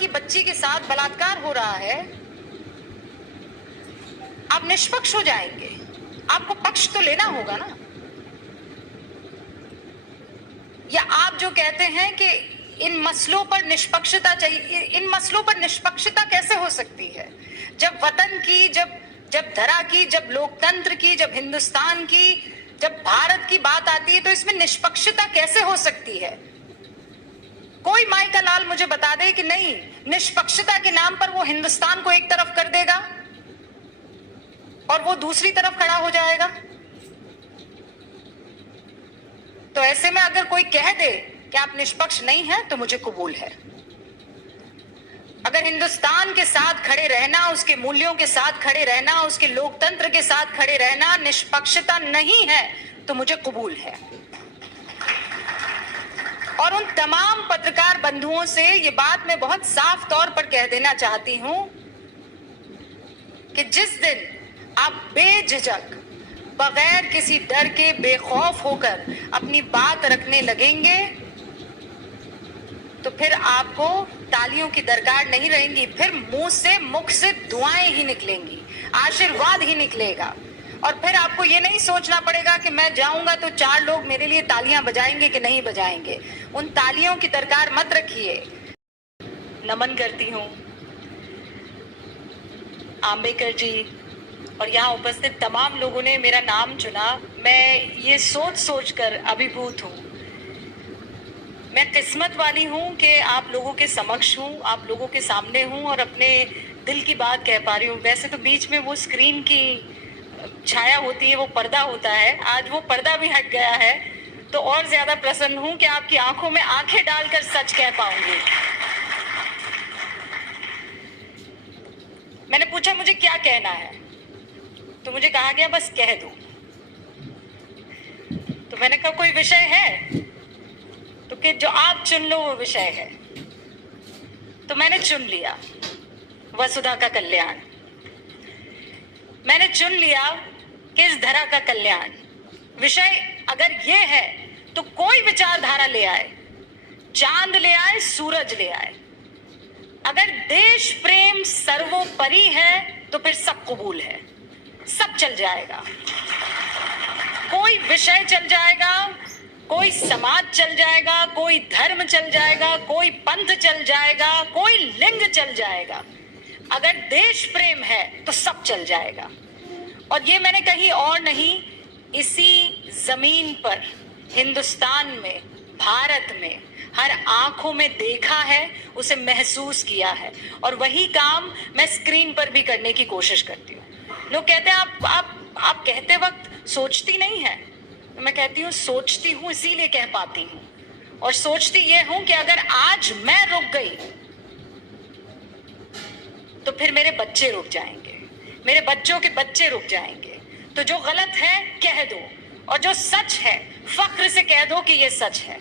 की बच्ची के साथ बलात्कार हो रहा है, आप निष्पक्ष हो जाएंगे? आपको पक्ष तो लेना होगा ना। या आप जो कहते हैं कि इन मसलों पर निष्पक्षता चाहिए, इन मसलों पर निष्पक्षता कैसे हो सकती है जब वतन की, जब धरा की, जब लोकतंत्र की, जब हिंदुस्तान की, जब भारत की बात आती है तो इसमें निष्पक्षता कैसे हो सकती है? कोई माई का लाल मुझे बता दे कि नहीं, निष्पक्षता के नाम पर वो हिंदुस्तान को एक तरफ कर देगा और वो दूसरी तरफ खड़ा हो जाएगा। तो ऐसे में अगर कोई कह दे कि आप निष्पक्ष नहीं हैं तो मुझे कबूल है। अगर हिंदुस्तान के साथ खड़े रहना, उसके मूल्यों के साथ खड़े रहना, उसके लोकतंत्र के साथ खड़े रहना निष्पक्षता नहीं है तो मुझे कबूल है। और उन तमाम पत्रकार बंधुओं से ये बात मैं बहुत साफ तौर पर कह देना चाहती हूं कि जिस दिन आप बेझिझक, बगैर किसी डर के, बेखौफ होकर अपनी बात रखने लगेंगे तो फिर आपको तालियों की दरकार नहीं रहेंगी, फिर मुख से दुआएं ही निकलेंगी, आशीर्वाद ही निकलेगा। और फिर आपको ये नहीं सोचना पड़ेगा कि मैं जाऊंगा तो 4 लोग मेरे लिए तालियां बजाएंगे कि नहीं बजाएंगे। उन तालियों की दरकार मत रखिए। नमन करती हूं आंबेडकर जी और यहाँ उपस्थित तमाम लोगों ने मेरा नाम चुना। मैं ये सोच कर अभिभूत हूँ। मैं किस्मत वाली हूँ कि आप लोगों के समक्ष हूँ, आप लोगों के सामने हूँ और अपने दिल की बात कह पा रही हूँ। वैसे तो बीच में वो स्क्रीन की छाया होती है, वो पर्दा होता है, आज वो पर्दा भी हट गया है तो और ज्यादा प्रसन्न हूँ कि आपकी आंखों में आंखें डालकर सच कह पाऊंगी। मैंने पूछा मुझे क्या कहना है तो मुझे कहा गया बस कह दो। तो मैंने कहा कोई विषय है तो कि जो आप चुन लो वो विषय है। तो मैंने चुन लिया वसुधा का कल्याण। मैंने चुन लिया कि इस धरा का कल्याण विषय अगर ये है तो कोई विचारधारा ले आए, चांद ले आए, सूरज ले आए। अगर देश प्रेम सर्वोपरि है तो फिर सब कबूल है, सब चल जाएगा। कोई विषय चल जाएगा, कोई समाज चल जाएगा, कोई धर्म चल जाएगा, कोई पंथ चल जाएगा, कोई लिंग चल जाएगा। अगर देश प्रेम है तो सब चल जाएगा। और ये मैंने कहीं और नहीं, इसी जमीन पर, हिंदुस्तान में, भारत में हर आंखों में देखा है, उसे महसूस किया है। और वही काम मैं स्क्रीन पर भी करने की कोशिश करती हूँ। लोग कहते हैं आप कहते वक्त सोचती नहीं है। तो मैं कहती हूँ सोचती हूँ, इसीलिए कह पाती हूँ। और सोचती ये हूं कि अगर आज मैं रुक गई तो फिर मेरे बच्चे रुक जाएंगे, मेरे बच्चों के बच्चे रुक जाएंगे। तो जो गलत है कह दो और जो सच है फख्र से कह दो कि ये सच है।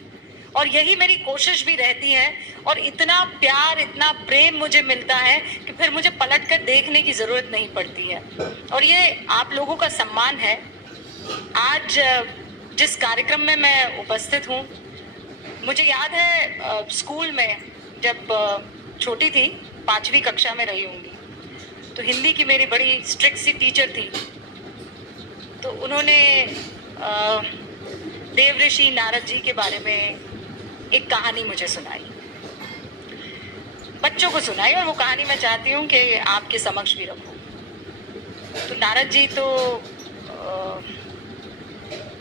और यही मेरी कोशिश भी रहती है। और इतना प्यार, इतना प्रेम मुझे मिलता है कि फिर मुझे पलट कर देखने की जरूरत नहीं पड़ती है। और ये आप लोगों का सम्मान है। आज जिस कार्यक्रम में मैं उपस्थित हूँ, मुझे याद है स्कूल में जब छोटी थी, 5वीं कक्षा में रही होंगी, तो हिंदी की मेरी बड़ी स्ट्रिक्ट सी टीचर थी। तो उन्होंने देवऋषि नारद जी के बारे में एक कहानी मुझे सुनाई, बच्चों को सुनाई। और वो कहानी मैं चाहती हूँ कि आपके समक्ष भी रखूं। तो नारद जी तो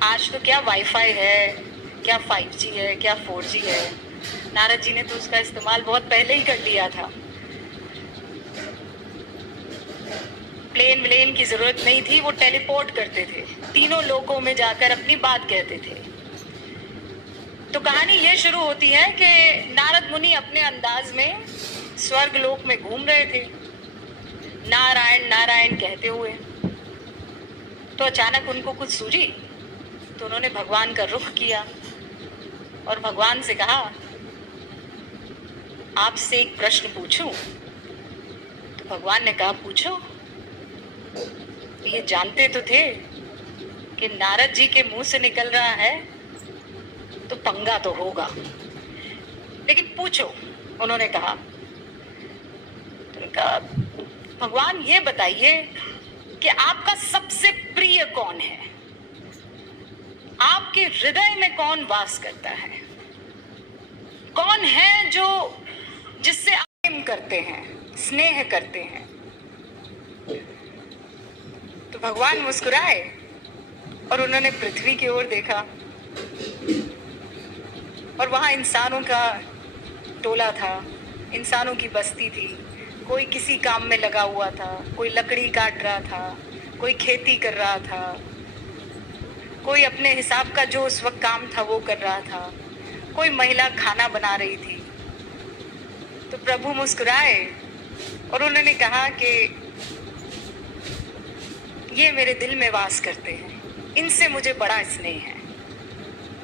आज तो क्या वाईफाई है, क्या 5G है, क्या 4G है। नारद जी ने तो उसका इस्तेमाल बहुत पहले ही कर लिया था। प्लेन व्लेन की जरूरत नहीं थी, वो टेलीपोर्ट करते थे, तीनों लोकों में जाकर अपनी बात कहते थे। तो कहानी ये शुरू होती है कि नारद मुनि अपने अंदाज में स्वर्ग लोक में घूम रहे थे, नारायण नारायण कहते हुए। तो अचानक उनको कुछ सूझी, तो उन्होंने भगवान का रुख किया और भगवान से कहा, आपसे एक प्रश्न पूछूं? तो भगवान ने कहा, पूछो। तो ये जानते तो थे कि नारद जी के मुंह से निकल रहा है तो पंगा तो होगा, लेकिन पूछो। उन्होंने कहा, कहा, भगवान ये बताइए कि आपका सबसे प्रिय कौन है, आपके हृदय में कौन वास करता है, कौन है जो जिससे आप प्रेम करते हैं, स्नेह करते हैं। तो भगवान मुस्कुराए और उन्होंने पृथ्वी की ओर देखा और वहां इंसानों का टोला था, इंसानों की बस्ती थी। कोई किसी काम में लगा हुआ था, कोई लकड़ी काट रहा था, कोई खेती कर रहा था, कोई अपने हिसाब का जो उस वक्त काम था वो कर रहा था, कोई महिला खाना बना रही थी। तो प्रभु मुस्कुराए और उन्होंने कहा कि ये मेरे दिल में वास करते हैं, इनसे मुझे बड़ा स्नेह है।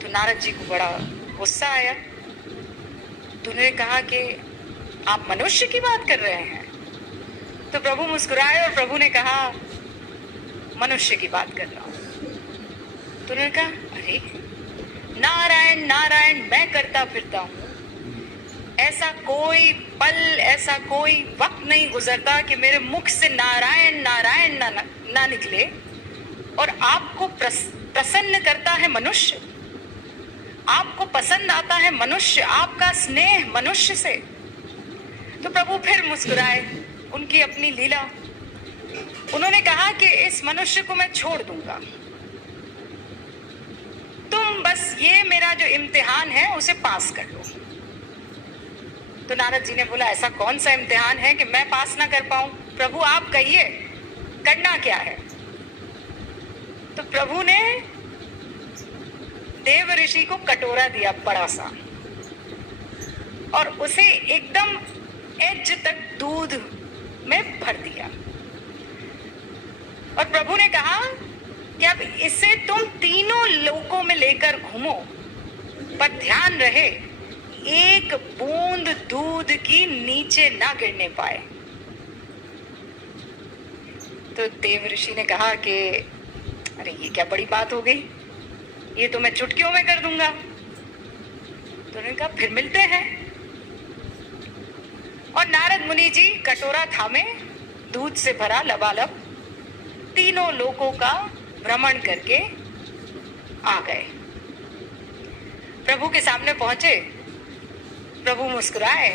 तो नारद जी को बड़ा गुस्सा आया। तो उन्होंने कहा कि आप मनुष्य की बात कर रहे हैं? तो प्रभु मुस्कुराए और प्रभु ने कहा मनुष्य की बात कर रहा हूं। तो उन्होंने कहा अरे नारायण नारायण मैं करता फिरता हूं, ऐसा कोई पल, ऐसा कोई वक्त नहीं गुजरता कि मेरे मुख से नारायण नारायण ना निकले। और आपको प्रसन्न करता है मनुष्य, आपको पसंद आता है मनुष्य, आपका स्नेह मनुष्य से। तो प्रभु फिर मुस्कुराए, उनकी अपनी लीला। उन्होंने कहा कि इस मनुष्य को मैं छोड़ दूंगा, तुम बस ये मेरा जो इम्तिहान है उसे पास कर लो। तो नारद जी ने बोला ऐसा कौन सा इम्तिहान है कि मैं पास ना कर पाऊं? प्रभु आप कहिए करना क्या है? तो प्रभु ने देव ऋषि को कटोरा दिया बड़ा सा और उसे एकदम एज तक दूध में भर दिया। और प्रभु ने कहा कि अब इसे तुम तीनों लोकों में लेकर घूमो, पर ध्यान रहे एक बूंद दूध की नीचे ना गिरने पाए। तो देव ऋषि ने कहा कि अरे ये क्या बड़ी बात हो गई, ये तो मैं चुटकियों में कर दूंगा। तो उन्होंने कहा फिर मिलते हैं। और नारद मुनि जी कटोरा थामे, दूध से भरा लबालब, तीनों लोकों का भ्रमण करके आ गए। प्रभु के सामने पहुंचे, प्रभु मुस्कुराए,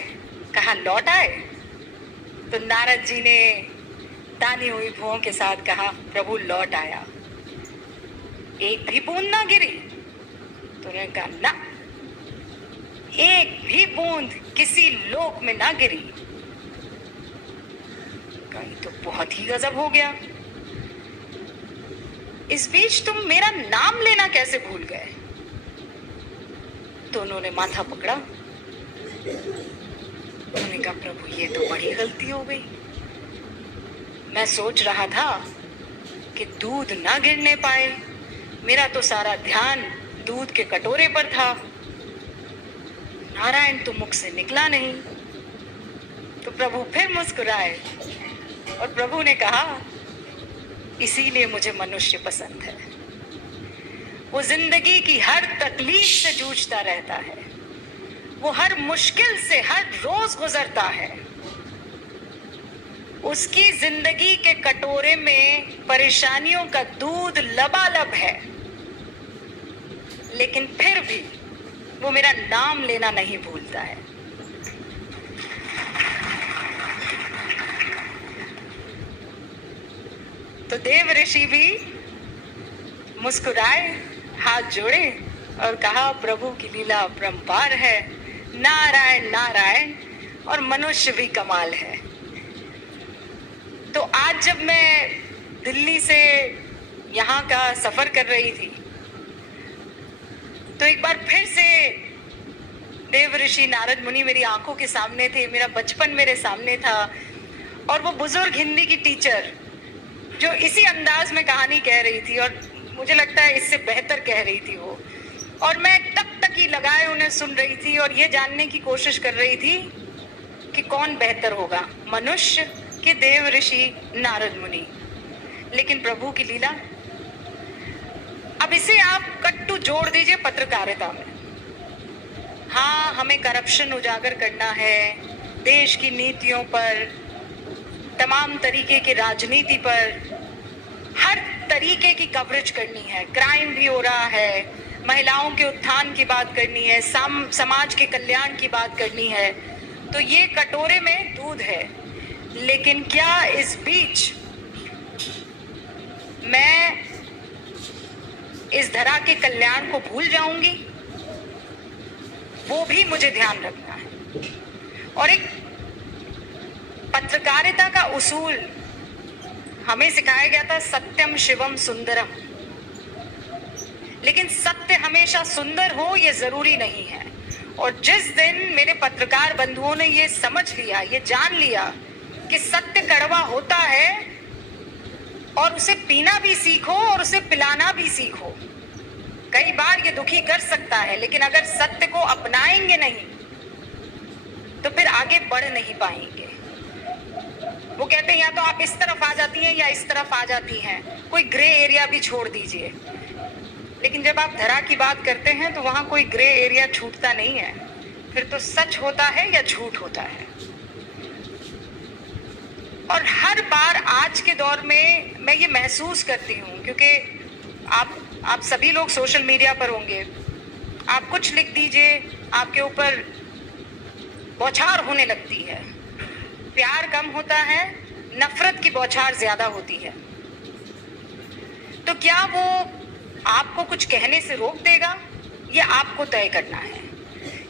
कहा लौट आए? तो नारद जी ने तानी हुई भुओं के साथ कहा प्रभु लौट आया, एक भी बूंद ना गिरी। तो उन्होंने कहा ना, एक भी बूंद किसी लोक में ना गिरी। कहीं तो बहुत ही गजब हो गया, इस बीच तुम मेरा नाम लेना कैसे भूल गए? तो उन्होंने माथा पकड़ा, उन्होंने कहा प्रभु ये तो बड़ी गलती हो गई, मैं सोच रहा था कि दूध ना गिरने पाए, मेरा तो सारा ध्यान दूध के कटोरे पर था, नारायण तो मुख से निकला नहीं। तो प्रभु फिर मुस्कुराए और प्रभु ने कहा इसीलिए मुझे मनुष्य पसंद है। वो जिंदगी की हर तकलीफ से जूझता रहता है, वो हर मुश्किल से हर रोज गुजरता है, उसकी जिंदगी के कटोरे में परेशानियों का दूध लबालब है, लेकिन फिर भी वो मेरा नाम लेना नहीं भूलता है। तो देव ऋषि भी मुस्कुराए, हाथ जोड़े और कहा प्रभु की लीला अपरंपार है, नारायण नारायण, और मनुष्य भी कमाल है। तो आज जब मैं दिल्ली से यहाँ का सफर कर रही थी तो एक बार फिर से देव ऋषि नारद मुनि मेरी आंखों के सामने थे, मेरा बचपन मेरे सामने था, और वो बुजुर्ग हिंदी की टीचर जो इसी अंदाज में कहानी कह रही थी, और मुझे लगता है इससे बेहतर कह रही थी वो, और मैं टकटकी लगाए उन्हें सुन रही थी और ये जानने की कोशिश कर रही थी कि कौन बेहतर होगा, मनुष्य कि देव ऋषि नारद मुनि। लेकिन प्रभु की लीला। अब इसे आप कट्टू जोड़ दीजिए पत्रकारिता में। हाँ, हमें करप्शन उजागर करना है, देश की नीतियों पर तमाम तरीके की राजनीति पर हर तरीके की कवरेज करनी है। क्राइम भी हो रहा है, महिलाओं के उत्थान की बात करनी है, समाज के कल्याण की बात करनी है, तो ये कटोरे में दूध है। लेकिन क्या इस बीच मैं इस धरा के कल्याण को भूल जाऊंगी? वो भी मुझे ध्यान रखना है। और एक पत्रकारिता का उसूल हमें सिखाया गया था, सत्यम शिवम सुंदरम। लेकिन सत्य हमेशा सुंदर हो ये जरूरी नहीं है। और जिस दिन मेरे पत्रकार बंधुओं ने ये समझ लिया, ये जान लिया कि सत्य कड़वा होता है और उसे पीना भी सीखो और उसे पिलाना भी सीखो। कई बार ये दुखी कर सकता है, लेकिन अगर सत्य को अपनाएंगे नहीं तो फिर आगे बढ़ नहीं पाएंगे। वो कहते हैं या तो आप इस तरफ आ जाती हैं या इस तरफ आ जाती हैं, कोई ग्रे एरिया भी छोड़ दीजिए। लेकिन जब आप धरा की बात करते हैं तो वहां कोई ग्रे एरिया छूटता नहीं है, फिर तो सच होता है या झूठ होता है। और हर बार आज के दौर में मैं ये महसूस करती हूँ, क्योंकि आप सभी लोग सोशल मीडिया पर होंगे, आप कुछ लिख दीजिए, आपके ऊपर बौछार होने लगती है। प्यार कम होता है, नफरत की बौछार ज्यादा होती है। तो क्या वो आपको कुछ कहने से रोक देगा? ये आपको तय करना है।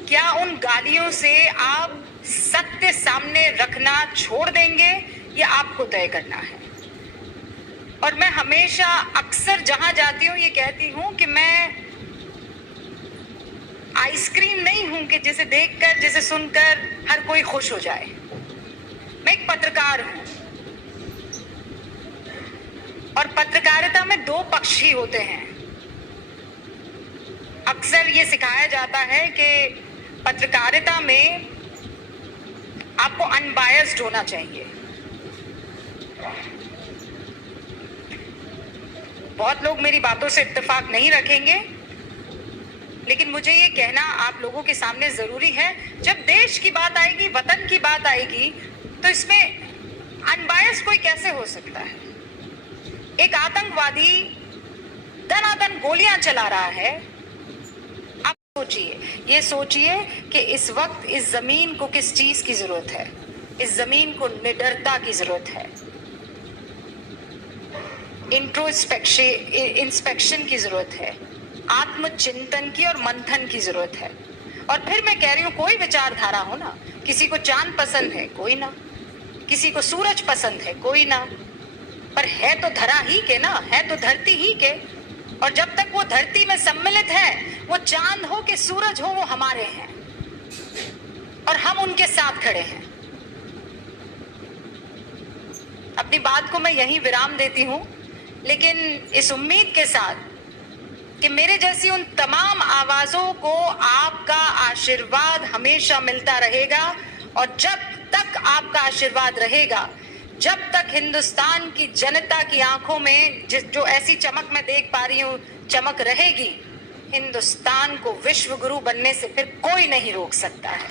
क्या उन गालियों से आप सत्य सामने रखना छोड़ देंगे? ये आपको तय करना है। और मैं हमेशा अक्सर जहां जाती हूँ ये कहती हूँ कि मैं आइसक्रीम नहीं हूं कि जिसे देखकर, जिसे सुनकर हर कोई खुश हो जाए। मैं एक पत्रकार हूं और पत्रकारिता में दो पक्ष ही होते हैं। अक्सर ये सिखाया जाता है कि पत्रकारिता में आपको अनबायस्ड होना चाहिए। बहुत लोग मेरी बातों से इत्तेफाक नहीं रखेंगे, लेकिन मुझे ये कहना आप लोगों के सामने जरूरी है। जब देश की बात आएगी, वतन की बात आएगी, तो इसमें अनबायस्ड कोई कैसे हो सकता है? एक आतंकवादी दनादन गोलियां चला रहा है। आप सोचिए, ये सोचिए कि इस वक्त इस जमीन को किस चीज की जरूरत है? इस जमीन को निडरता की जरूरत है, इंस्पेक्शन की जरूरत है, आत्मचिंतन की और मंथन की जरूरत है। और फिर मैं कह रही हूं, कोई विचारधारा हो ना, किसी को चांद पसंद है, कोई ना, किसी को सूरज पसंद है, कोई ना, पर है तो धरा ही के ना, है तो धरती ही के। और जब तक वो धरती में सम्मिलित है, वो चांद हो कि सूरज हो, वो हमारे हैं और हम उनके साथ खड़े हैं। अपनी बात को मैं यहीं विराम देती हूं, लेकिन इस उम्मीद के साथ कि मेरे जैसी उन तमाम आवाजों को आपका आशीर्वाद हमेशा मिलता रहेगा। और जब तक आपका आशीर्वाद रहेगा, जब तक हिंदुस्तान की जनता की आंखों में जो ऐसी चमक मैं देख पा रही हूं, चमक रहेगी, हिंदुस्तान को विश्व गुरु बनने से फिर कोई नहीं रोक सकता है।